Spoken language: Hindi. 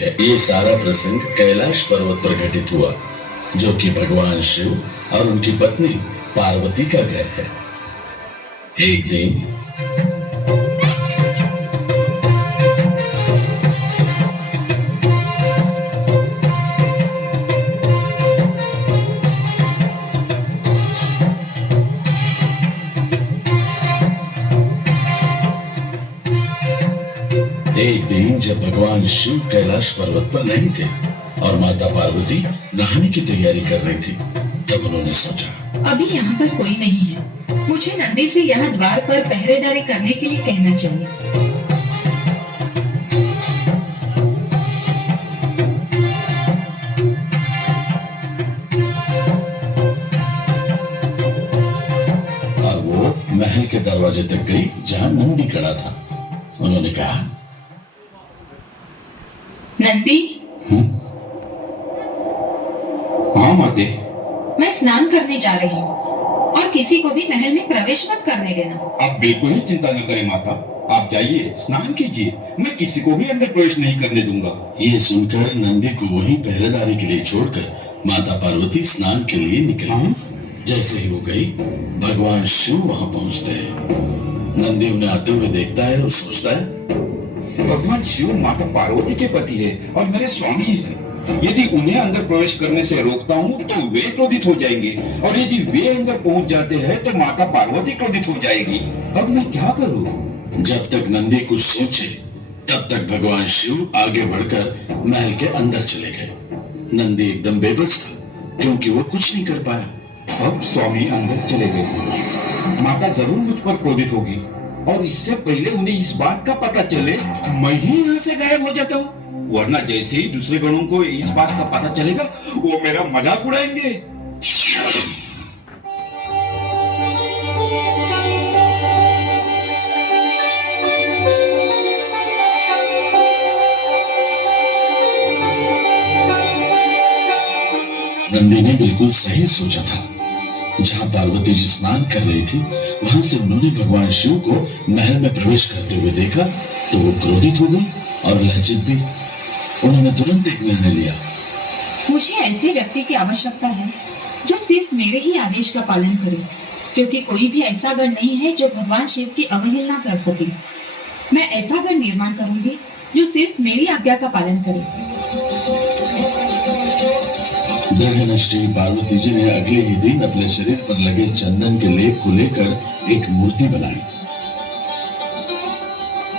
ये सारा प्रसंग कैलाश पर्वत पर घटित हुआ, जो कि भगवान शिव और उनकी पत्नी पार्वती का घर है। एक दिन जब भगवान शिव कैलाश पर्वत पर नहीं थे और माता पार्वती नहाने की तैयारी कर रही थी, तब उन्होंने सोचा, अभी यहाँ पर कोई नहीं है, मुझे नंदी से यहाँ द्वार पर पहरेदारी करने के लिए कहना चाहिए। और वो महल के दरवाजे तक गई जहाँ नंदी खड़ा था। उन्होंने कहा, नंदी। हाँ माते। मैं स्नान करने जा रही हूँ और किसी को भी महल में प्रवेश मत करने देना। आप बिल्कुल ही चिंता न करें माता, आप जाइए स्नान कीजिए, मैं किसी को भी अंदर प्रवेश नहीं करने दूंगा। ये सुनकर नंदी को वहीं पहरेदारी के लिए छोड़कर माता पार्वती स्नान के लिए निकली। जैसे ही वो गई, भगवान शिव वहां पहुंचते हैं। नंदी उन्हें आते हुए देखता है और सोचता है, भगवान शिव माता पार्वती के पति है और मेरे स्वामी है। यदि उन्हें अंदर प्रवेश करने से रोकता हूँ तो वे क्रोधित हो जाएंगे, और यदि वे अंदर पहुंच जाते हैं तो माता पार्वती क्रोधित हो जाएगी। अब मैं क्या करूँ? जब तक नंदी कुछ सोचे, तब तक भगवान शिव आगे बढ़कर महल के अंदर चले गए। नंदी एकदम बेबस था, क्योंकि वो कुछ नहीं कर पाया। अब स्वामी अंदर चले गए, माता जरूर मुझ पर क्रोधित होगी, और इससे पहले उन्हें इस बात का पता चले मैं ही यहाँ से गायब हो जाता हूँ, वरना जैसे ही दूसरे गणों को इस बात का पता चलेगा, वो मेरा मजाक उड़ाएंगे। नंदी ने बिल्कुल सही सोचा था। जहाँ पार्वती जी स्नान कर रही थी, वहां से उन्होंने भगवान शिव को महल में प्रवेश करते हुए देखा तो वो क्रोधित हो गई और लज्जित भी। उन्होंने तुरंत एक निर्णय लिया, मुझे ऐसे व्यक्ति की आवश्यकता है जो सिर्फ मेरे ही आदेश का पालन करे, क्योंकि कोई भी ऐसा गण नहीं है जो भगवान शिव की अवहेलना कर सके। मैं ऐसा गण निर्माण करूंगी जो सिर्फ मेरी आज्ञा का पालन करे। दृढ़निष्ठी पार्वती जी ने अगले ही दिन अपने शरीर पर लगे चंदन के लेप को लेकर एक मूर्ति बनाई